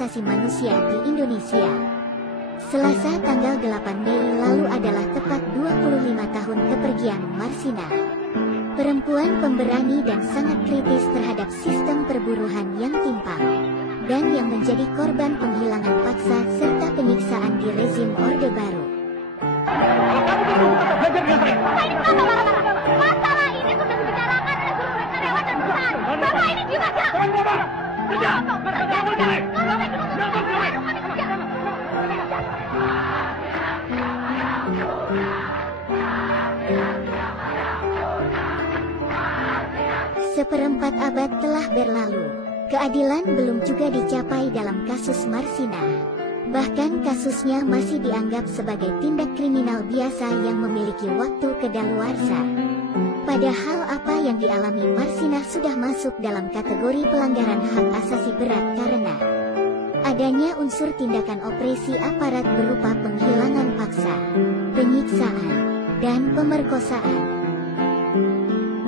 asasi manusia di Indonesia. Selasa tanggal 8 Mei lalu adalah tepat 25 tahun kepergian Marsinah. Perempuan pemberani dan sangat kritis terhadap sistem perburuan yang timpang, dan yang menjadi korban penghilangan paksa serta penyiksaan di rezim Orde Baru. Masalah ini sudah dibicarakan oleh seluruh karyawan dan perusahaan. Bapak ini gimana? Seperempat abad telah berlalu. Keadilan belum juga dicapai dalam kasus Marsinah. Bahkan kasusnya masih dianggap sebagai tindak kriminal biasa yang memiliki waktu kedaluarsa. Padahal apa yang dialami Marsinah sudah masuk dalam kategori pelanggaran hak asasi berat karena adanya unsur tindakan opresi aparat berupa penghilangan paksa, penyiksaan, dan pemerkosaan.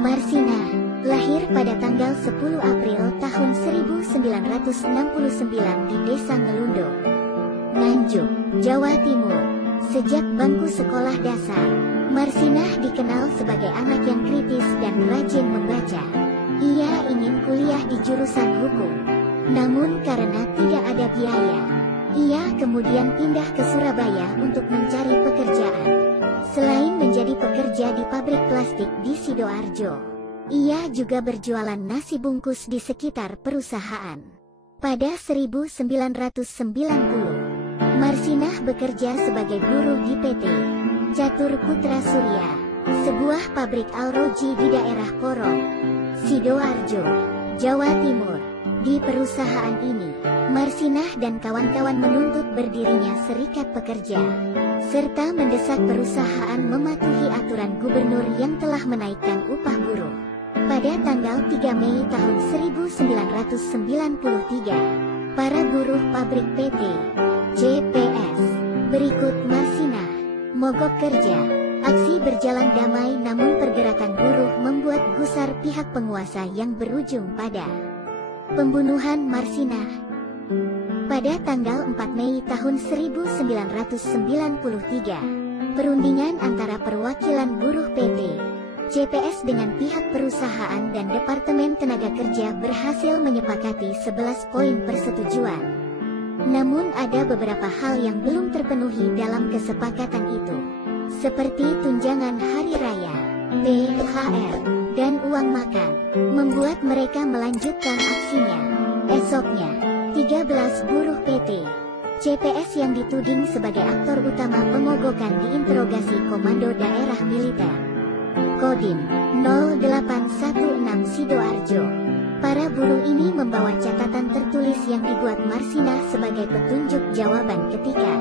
Marsinah lahir pada tanggal 10 April tahun 1969 di Desa Ngelundo, Nganjuk, Jawa Timur. Sejak bangku sekolah dasar, Marsinah dikenal sebagai anak yang kritis dan rajin membaca. Ia ingin kuliah di jurusan hukum, namun karena tidak ada biaya, ia kemudian pindah ke Surabaya untuk mencari pekerjaan. Selain menjadi pekerja di pabrik plastik di Sidoarjo, ia juga berjualan nasi bungkus di sekitar perusahaan. Pada 1990, Marsinah bekerja sebagai buruh di PT Catur Putra Surya, sebuah pabrik alroji di daerah Porong, Sidoarjo, Jawa Timur. Di perusahaan ini, Marsinah dan kawan-kawan menuntut berdirinya serikat pekerja, serta mendesak perusahaan mematuhi aturan gubernur yang telah menaikkan upah buruh. Pada tanggal 3 Mei tahun 1993, para buruh pabrik PT JPS berikut Marsinah mogok kerja. Aksi berjalan damai, namun pergerakan buruh membuat gusar pihak penguasa yang berujung pada pembunuhan Marsinah. Pada tanggal 4 Mei tahun 1993, perundingan antara perwakilan buruh PT JPS dengan pihak perusahaan dan Departemen Tenaga Kerja berhasil menyepakati 11 poin persetujuan. Namun ada beberapa hal yang belum terpenuhi dalam kesepakatan itu, seperti tunjangan hari raya, THR, dan uang makan, membuat mereka melanjutkan aksinya. Esoknya, 13 buruh PT JPS yang dituding sebagai aktor utama pemogokan diinterogasi Komando Daerah Militer Kodim 0816 Sidoarjo. Para buruh ini membawa catatan tertulis yang dibuat Marsinah sebagai petunjuk jawaban ketika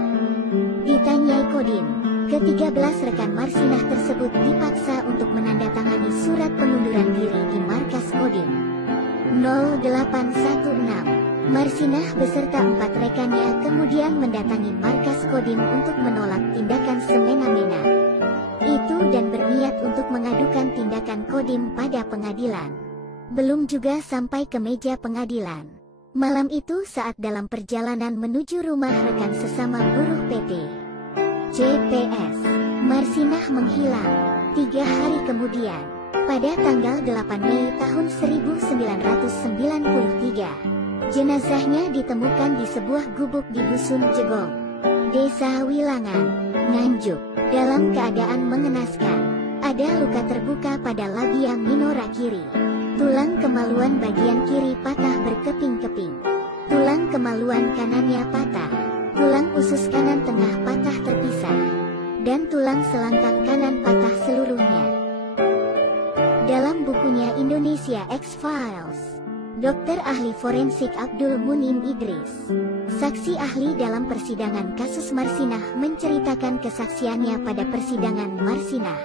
ditanyai Kodim. Ke-13 rekan Marsinah tersebut dipaksa untuk menandatangani surat pengunduran diri di markas Kodim 0816. Marsinah beserta 4 rekannya kemudian mendatangi markas Kodim untuk menolak tindakan semena-mena itu dan berniat untuk mengadukan tindakan Kodim pada pengadilan. Belum juga sampai ke meja pengadilan. Malam itu saat dalam perjalanan menuju rumah rekan sesama buruh PT JPS, Marsinah menghilang. 3 hari kemudian, pada tanggal 8 Mei tahun 1993, jenazahnya ditemukan di sebuah gubuk di Dusun Jegong, Desa Wilangan, Nganjuk, dalam keadaan mengenaskan. Ada luka terbuka pada labia minora kiri. Tulang kemaluan bagian kiri patah berkeping-keping. Tulang kemaluan kanannya patah. Tulang usus kanan tengah patah terpisah. Dan tulang selangkang kanan patah seluruhnya. Dalam bukunya Indonesia X-Files, Dokter ahli forensik Abdul Munim Idris, saksi ahli dalam persidangan kasus Marsinah, menceritakan kesaksiannya pada persidangan Marsinah.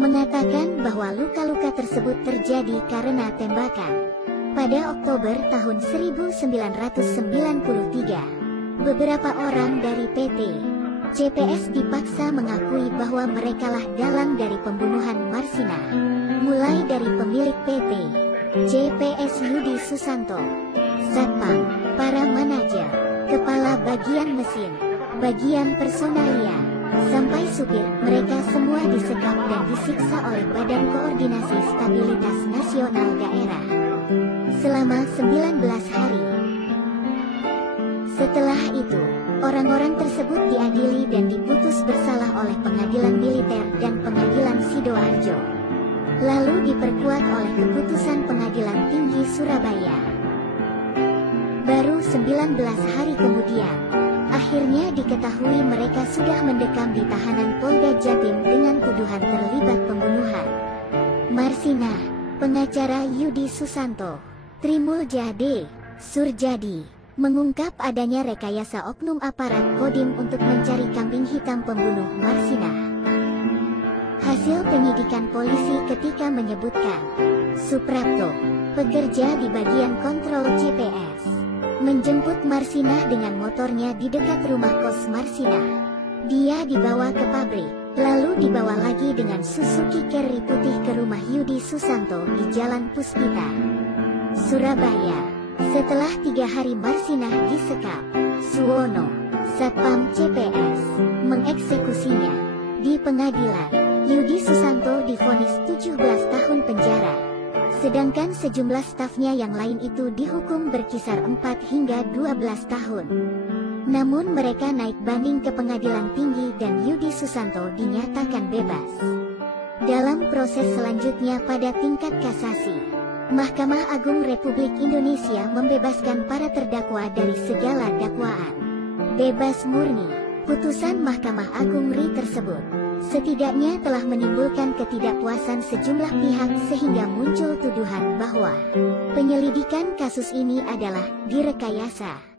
Mengatakan bahwa luka-luka tersebut terjadi karena tembakan. Pada Oktober tahun 1993, beberapa orang dari PT JPS dipaksa mengakui bahwa merekalah dalang dari pembunuhan Marsinah, mulai dari pemilik PT JPS Yudi Susanto, Satpam, para manajer, serta bagian mesin, bagian personalia, sampai supir. Mereka semua disekap dan disiksa oleh Badan Koordinasi Stabilitas Nasional Daerah selama 19 hari. Setelah itu, orang-orang tersebut diadili dan diputus bersalah oleh Pengadilan Militer dan Pengadilan Sidoarjo, lalu diperkuat oleh keputusan Pengadilan Tinggi Surabaya. Baru 19 hari kemudian, akhirnya diketahui mereka sudah mendekam di tahanan Polda Jatim dengan tuduhan terlibat pembunuhan. Marsinah, pengacara Yudi Susanto, Trimulja D. Surjadi, mengungkap adanya rekayasa oknum aparat Kodim untuk mencari kambing hitam pembunuh Marsinah. Hasil penyidikan polisi ketika menyebutkan, Suprapto, pekerja di bagian kontrol CPS, menjemput Marsinah dengan motornya di dekat rumah kos Marsinah. Dia dibawa ke pabrik, lalu dibawa lagi dengan Suzuki Carry putih ke rumah Yudi Susanto di Jalan Puspita, Surabaya. Setelah 3 hari Marsinah disekap, Suwono, Satpam CPS, mengeksekusinya. Di pengadilan, Yudi Susanto divonis 17 tahun penjara. Sedangkan sejumlah stafnya yang lain itu dihukum berkisar 4 hingga 12 tahun. Namun mereka naik banding ke pengadilan tinggi dan Yudi Susanto dinyatakan bebas. Dalam proses selanjutnya pada tingkat kasasi, Mahkamah Agung Republik Indonesia membebaskan para terdakwa dari segala dakwaan. Bebas murni. Putusan Mahkamah Agung RI tersebut setidaknya telah menimbulkan ketidakpuasan sejumlah pihak sehingga muncul tuduhan bahwa penyelidikan kasus ini adalah direkayasa.